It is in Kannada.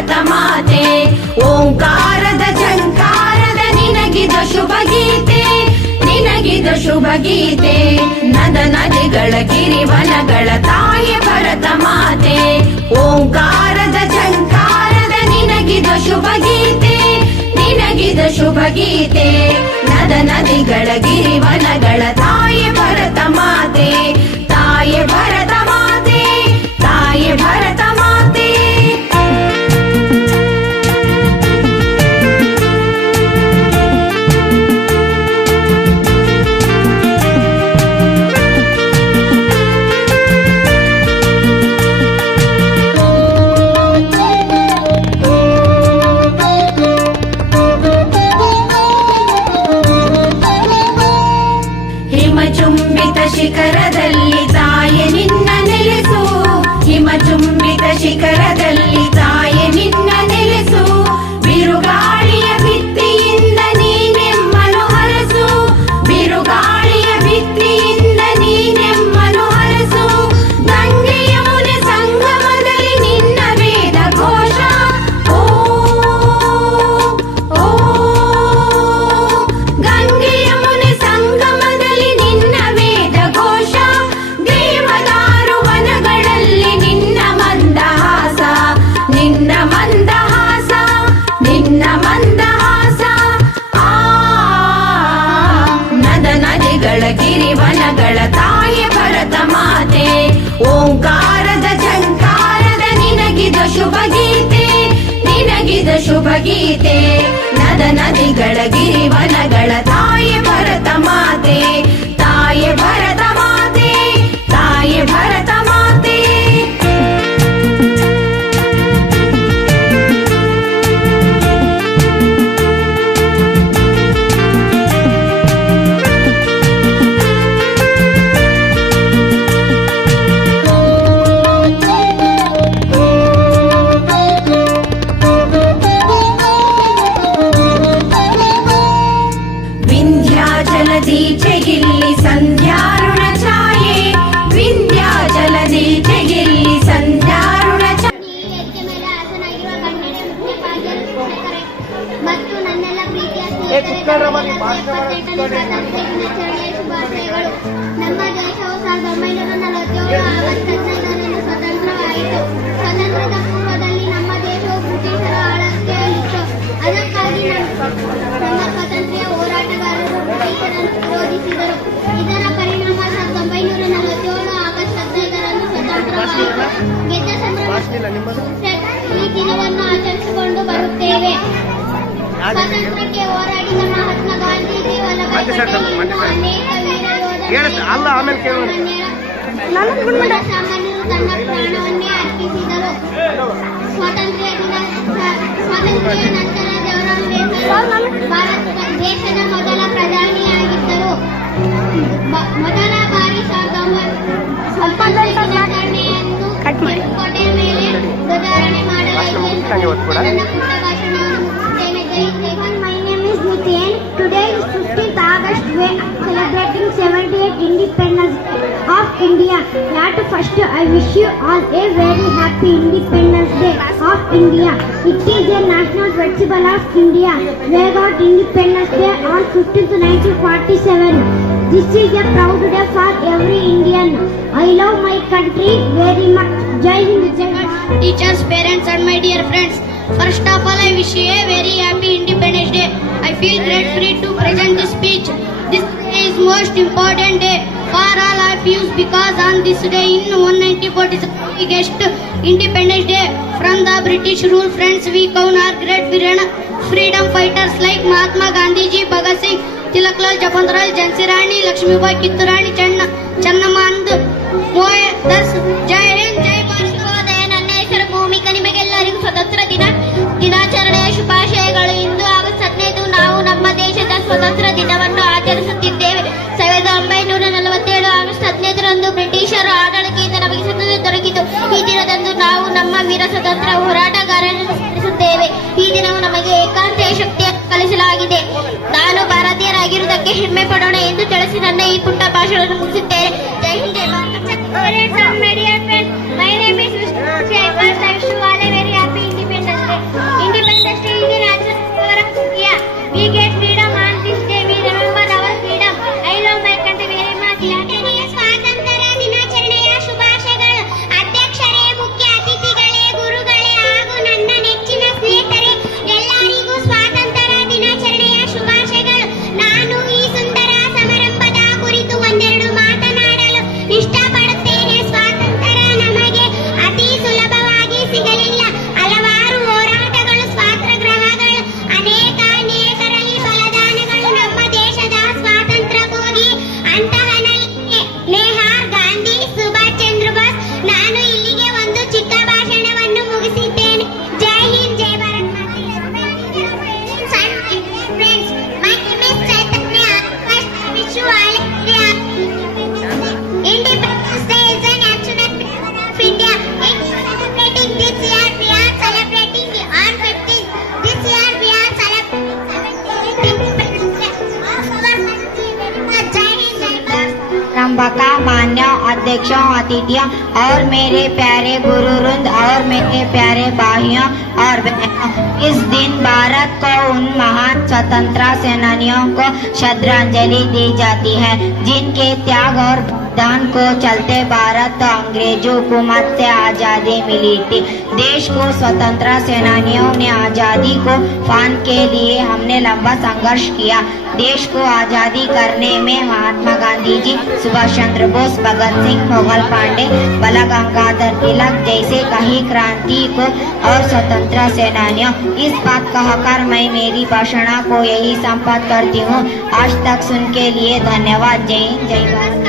ಭರತ ಮಾತೆ. ಓಂಕಾರದ ಝಂಕಾರದ ನಿನಗಿದ ಶುಭ ಗೀತೆ, ನಿನಗಿದ ಶುಭ ಗೀತೆ. ನದ ನದಿಗಳ ಗಿರಿವನಗಳ ತಾಯಿ ಭರತ ಮಾತೆ. ಓಂಕಾರದ ಝಂಕಾರದ ನಿನಗಿದ ಶುಭ ಗೀತೆ, ನಿನಗಿದ ಶುಭ ಗೀತೆ. ನದ ನದಿಗಳ ಗಿರಿವನಗಳ ತಾಯಿ ಭರತ ಮಾತೆ. ತಾಯಿ ಭರತ ಮಾತೆ, ತಾಯಿ ಭರತ ಮಾತೆ. ಹಿಮಚುಂಬಿತ ಶಿಖರದಲ್ಲಿ ತಾಯಿ ನಿನ್ನ ನೆಲೆಸು, ಹಿಮಚುಂಬಿತ ಶಿಖರದಲ್ಲಿ ತಾಯಿ ನಿನ್ನ ನೆಲೆಸು. ಬಿರುಗಾಳಿಯ ಭಿತ್ತಿಯಿಂದ ನೀನೆಮ್ಮನು ಹರಸು, ಬಿರುಗಾಳಿಯ ಭಿತ್ತಿಯಿಂದ ನೀನೆಮ್ಮನು ಹರಸು. ಗಂಗೆ ಯಮುನೆ ಸಂಗಮದಲ್ಲಿ ನಿನ್ನ ವೇದ ಘೋಷ. ಓ ಓ ಗಂಗೆ ಯಮುನೆ ಸಂಗಮದಲ್ಲಿ ನಿನ್ನ ವೇದ ಘೋಷ. ದೇವದಾರು ವನಗಳಲ್ಲಿ ನಿನ್ನ ಮಂದಹಾಸ, ನಿನ್ನ ಮಂದಹಾಸ, ನಿನ್ನ ಮಂದಹಾಸ. ಆ ನದ ನದಿಗಳ ಗಿರಿವನಗಳ ತಾಯಿ ಭರತ ಮಾತೆ. ಓಂಕಾರದ ಝಂಕಾರದ ನಿನಗಿದ ಶುಭ ಗೀತೆ, ನಿನಗಿದ ಶುಭ ಗೀತೆ. ನದ ನದಿಗಳ ಗಿರಿವನಗಳ ತಾಯಿ ಭರತ ಮಾತೆ. ತಾಯಿ ಭರತ ಮಾತೆ, ತಾಯಿ ಭರತ ಮಾತೆ. ವಿಂಧ್ಯಾಚಲದೀಚೆಗಿಲ್ಲಿ ಸಂಧ್ಯಾರುಣ ಛಾಯೆ, ವಿಂಧ್ಯಾಚಲದೀಚೆಗಿಲ್ಲಿ ಸಂಧ್ಯಾರುಣ ಛಾಯೆ. ವೇದಿಕೆ ಮೇಲೆ ಆಸನಾಗಿರುವ ಕನ್ನಡ ಮುಖ್ಯ ಪಾಲ್ಗೊಳ್ಳುವ ಶಿಕ್ಷಕರೇ ಮತ್ತು ನನ್ನೆಲ್ಲ ಪ್ರೀತಿಯ ಸ್ನೇಹಿತರೆ, 78ನೇ ಸ್ವಾತಂತ್ರ್ಯ ದಿನಾಚರಣೆಯ ಶುಭಾಶಯಗಳು. ನಮ್ಮ ದೇಶವು 1947 ಆಗಸ್ಟ್ 15ರಂದು ಸ್ವತಂತ್ರವಾಯಿತು. ಸ್ವತಂತ್ರದ ಪೂರ್ವದಲ್ಲಿ ನಮ್ಮ ದೇಶವು ಬ್ರಿಟಿಷರ ಆಳ್ವಿಕೆಯಲ್ಲಿತ್ತು. ಅದಕ್ಕಾಗಿ ನಮ್ಮ ಸ್ವಾತಂತ್ರ್ಯ ಹೋರಾಟಗಾರರು ಬ್ರಿಟಿಷರನ್ನು ವಿರೋಧಿಸಿದರು. ಇದರ ಪರಿಣಾಮ 1947 ಆಗಸ್ಟ್ 15ರಂದು ಸ್ವತಂತ್ರವಾಯಿತು. ಗೆದ್ದ ಸಂಭ್ರಮ ಈ ದಿನವನ್ನು ಆಚರಿಸಿಕೊಂಡು ಬರುತ್ತೇವೆ. ಸ್ವಾತಂತ್ರ್ಯಕ್ಕೆ ಹೋರಾಡಿದ ಮಹಾತ್ಮ ಗಾಂಧೀಜಿ, ವಲ್ಲಭಾಯ್ ಪಟೇಲ್ ಅನೇಕ ವೀರ ಸಾಮಾನ್ಯರು ತನ್ನ ಪ್ರಾಣವನ್ನೇ ಅರ್ಪಿಸಿದರು. ಸ್ವಾತಂತ್ರ್ಯ ನಂತರ ಜವಾಹರಲಾಲ್ ನೆಹರು ಭಾರತ ದೇಶದ ಮೊದಲ ಪ್ರಧಾನಿಯಾಗಿದ್ದರು. ಮೊದಲ ಬಾರಿ 1947 ದಿನಾಚರಣೆಯನ್ನು ಕೆಂಪುಕೋಟೆ ಮೇಲೆ ಧ್ವಜಾರೋಹಣ ಮಾಡಲಾಯಿತು ಎಂದು ನನ್ನ ಪುಟ್ಟ ಭಾಷಣವನ್ನು ಮುಗಿಸುತ್ತೇನೆ. ಜೈ Shriram. My name is Nityan. Today is 15th August. We are celebrating 78th Independence Day of India. First, I wish you all a very happy Independence Day of India. It is a national festival of India. We got Independence Day on 15th 1947. This is a proud day for every Indian. I love my country very much. Jai Hind, Jai Bharat. Teachers, parents and my dear friends, first of all I wish you a very happy Independence Day. I feel grateful to present this speech. This day is most important day for all of you because on this day in 1947 we get Independence Day from the British rule. Friends, we count our great freedom fighters like Mahatma Gandhi ji, Bhagat Singh, Tilaklal, Japantraj, Jhansi Rani, Lakshmibai, Kitturani, Channamand, Moydas. Jai Hind, Jai Bharat. ನನ್ನ ಹೆಸರು ಭೂಮಿಕಾ. ನಿಮಗೆಲ್ಲರಿಗೂ ಸ್ವತಂತ್ರ ದಿನಾಚರಣೆಯ ಶುಭಾಶಯಗಳು. ಇಂದು ಆಗಸ್ಟ್ 15 ನಾವು ನಮ್ಮ ದೇಶದ ಸ್ವತಂತ್ರ ದಿನವನ್ನು ಆಚರಿಸುತ್ತಿದ್ದೇವೆ. 1947 ಆಗಸ್ಟ್ 15ರಂದು ಬ್ರಿಟಿಷರ ಆಡಳಿಕೆಯಿಂದ ನಮಗೆ ಸ್ವತಂತ್ರ ದೊರಕಿತು. ಈ ದಿನದಂದು ನಾವು ನಮ್ಮ ವೀರ ಸ್ವತಂತ್ರ ಹೋರಾಟಗಾರರನ್ನು ಸ್ಮರಿಸುತ್ತೇವೆ. ಈ ದಿನವು ನಮಗೆ ಏಕಾಂತ ಶಕ್ತಿಯನ್ನು ಕಲಿಸಲಾಗಿದೆ. ನಾನು ಭಾರತೀಯರಾಗಿರುವುದಕ್ಕೆ ಹೆಮ್ಮೆ ಪಡೋಣ ಎಂದು ತಿಳಿಸಿ ನನ್ನ ಈ ಪುಟ್ಟ ಭಾಷಣವನ್ನು ಮುಗಿಸುತ್ತೇನೆ. ಜೈ ಹಿಂದ್, ಜೈ Bharat. My name is Vishnu. I wish you all a very happy Independence Day. Independence Day is a national festival of India. In celebrating this year, we are celebrating on 15th. This year, we are celebrating 78th Independence Day of our country. Very much. Jai Hind, Jai Bharat. रंभका मान्य अध्यक्षों, अतिथियों और मेरे प्यारे गुरुवृंद और मेरे प्यारे भाइयों और बहनों, इस दिन भारत को उन महान स्वतंत्रता सेनानियों को श्रद्धांजलि दी जाती है जिनके त्याग और बलिदान को चलते भारत को अंग्रेजों हुकूमत से आजादी मिली थी। देश को स्वतंत्रता सेनानियों ने आजादी को पाने के लिए हमने लंबा संघर्ष किया। देश को आजादी करने में महात्मा गांधी जी, सुभाष चंद्र बोस, भगत सिंह, मोगल पांडे, बाल गंगाधर तिलक जैसे कई क्रांति को और स्वतंत्रता सेनानियों। इस बात कहकर मैं मेरी भाषण को यही संपन्न करती हूँ। आज तक सुन के लिए धन्यवाद। जय हिंद, जय भारत।